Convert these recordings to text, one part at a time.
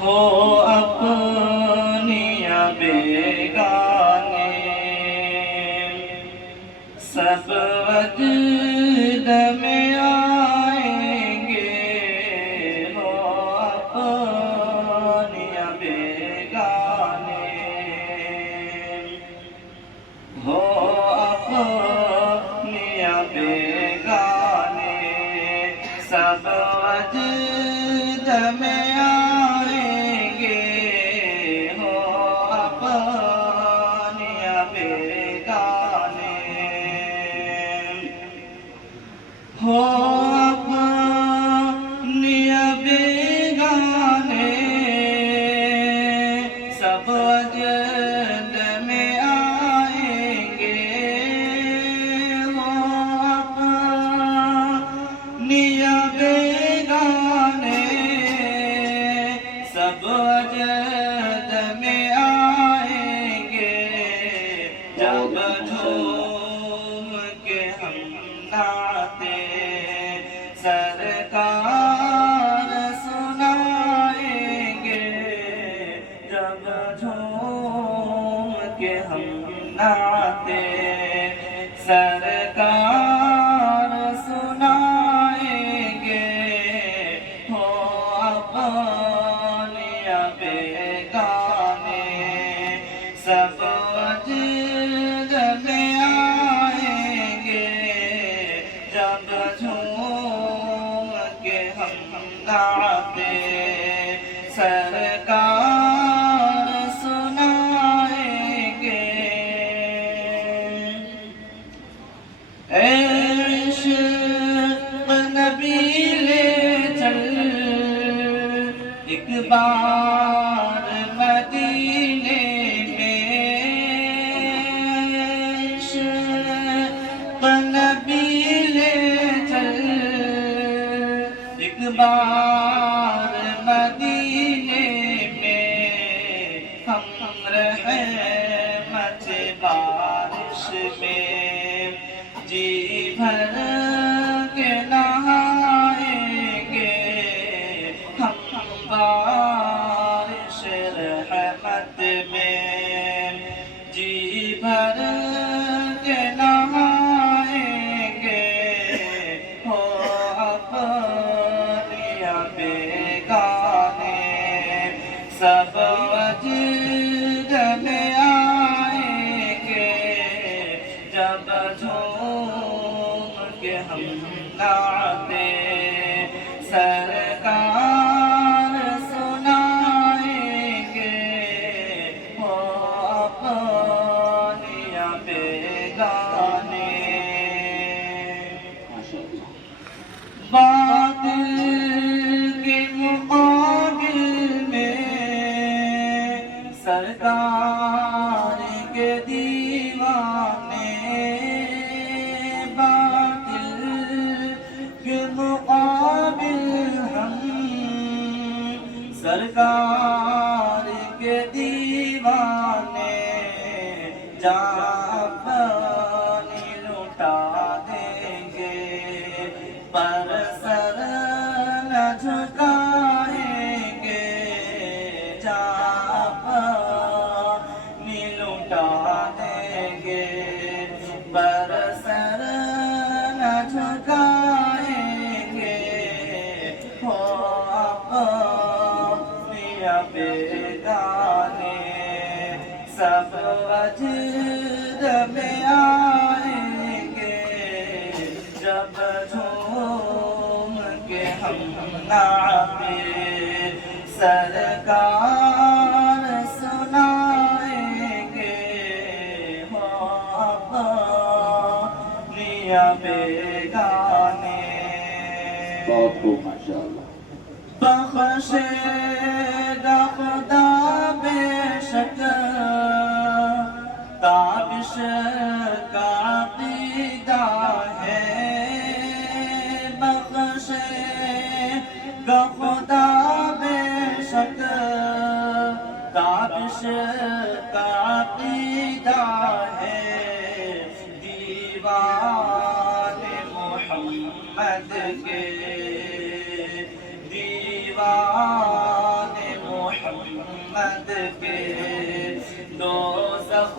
ہو اپنی یا بیگانے سب وجد میں آئیں گے ہو اپنی یا بیگانے ہو اپنی یا بیگانے سب وجد میں آئیں گے ہو اپنی یا بیگانے ہو اپنی یا بیگانے سب وجد میں آئیں گے ہو اپنی یا بیگانے سب وجد میں آئیں گے جب جھوم کے ہم نعتیں سرکار سنائیں گے جب جھوم کے ہم نعتیں سرکار سنائیں گے ہو اپنی یا بیگانے سب وجد میں آئیں گے جب جھوم کے ہم نعتیں سرکار سنائیں گے عشق نبی لے چل ایک بار مدینے میں عشق نبی لے چل ایک بار مدینے میں ہم رحمت بارش میں جی بھر کے نہائیں گے ہم بارش رحمت میں جی بھر کے نہائیں گے ہو اپنی یا بیگانے سب وجد میں آئیں گے جب جھوم کے ہم نعتیں سرکار سنائیں گے ہو اپنی یا بیگانے باطل کے مقابل میں سرکار کے دیوانے باطل کے مقابل ہم سرکار کے دیوانے جان اپنی لٹا دیں گے پر سر نہ جھکائیں گے جان اپنی لٹا دیں گے پر سر نہ جھکائیں گے ہو اپنی یا بیگانے سب وجد میں آئیں گے جب جھوم کے ہم نعتیں سرکار سنائیں گے ہو اپنی یا بیگانے بہت خوب ماشاءاللہ بخشے گا خدا بے شک تابش کا عقیدہ ہے بخشے گا خدا بے شک تابش کا عقیدہ ہے دیوان محمد کے دیوان محمد محمد کے دوزخ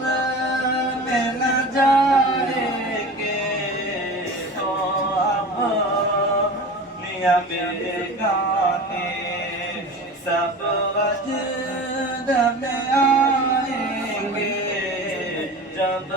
میں نہ جائیں گے تو اپنی بیگانے سب وجد میں آئیں گے جب